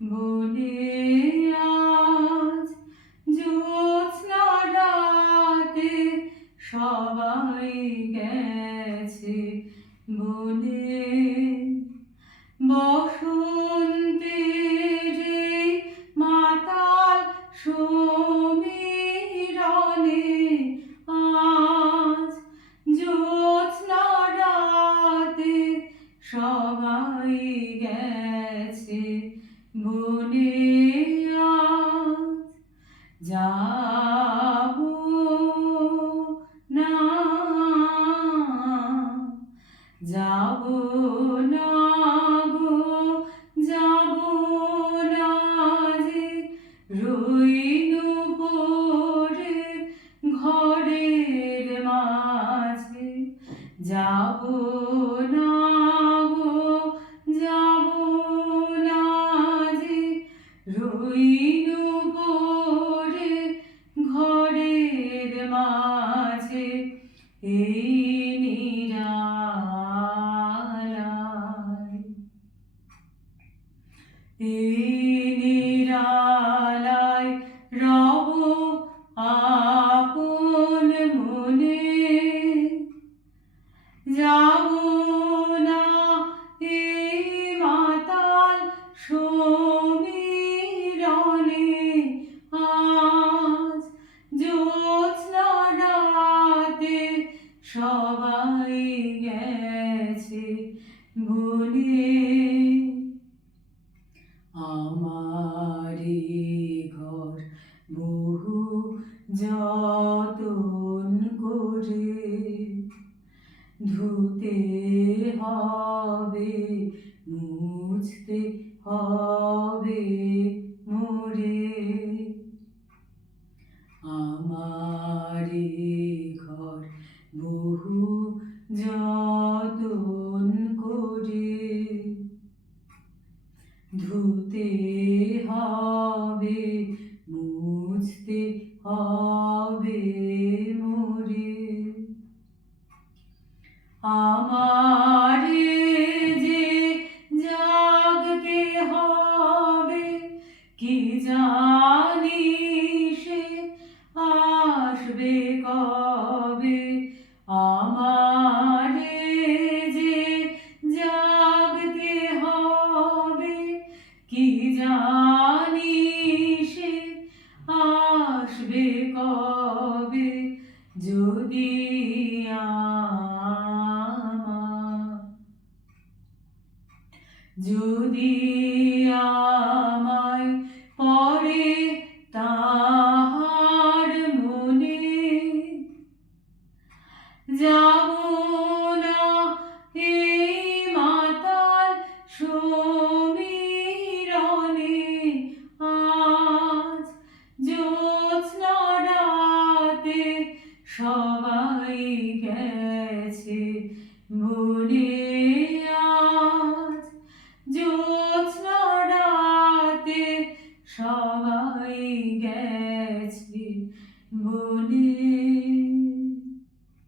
বনে আজ জ্যোৎস্না রাতে সবাই গেছে বনে। বসন্তের এই মাতাল সমীরণে আজ জ্যোৎস্না রাতে সবাই গেছে বনে। আজ যাবো না, যাবো না গো, যাবো না যে, রইনু পড়ে ঘরের মাঝে। যাবো না গো, যাবো না যে, রইনু পড়ে ঘরের মাঝে। এই নিরালায়, এই নিরালায় রব আপন মনে। যাবো না এই মাতাল সমীরণে আজ জ্যোৎস্না রাতে সবাই গেছে বনে। আমারি ঘর বহু যতন করে ধুতে হবে, মুছতে হবে মোরে। আমারি ঘর বহু যতন করে ধুতে হবে, মুছতে হবে মোরে। আমারে যে জাগতে হবে, কি জানি সে আসবে কবে। আমারে যে জাগতে হবে, কি জানি সে আসবে কবে। যদি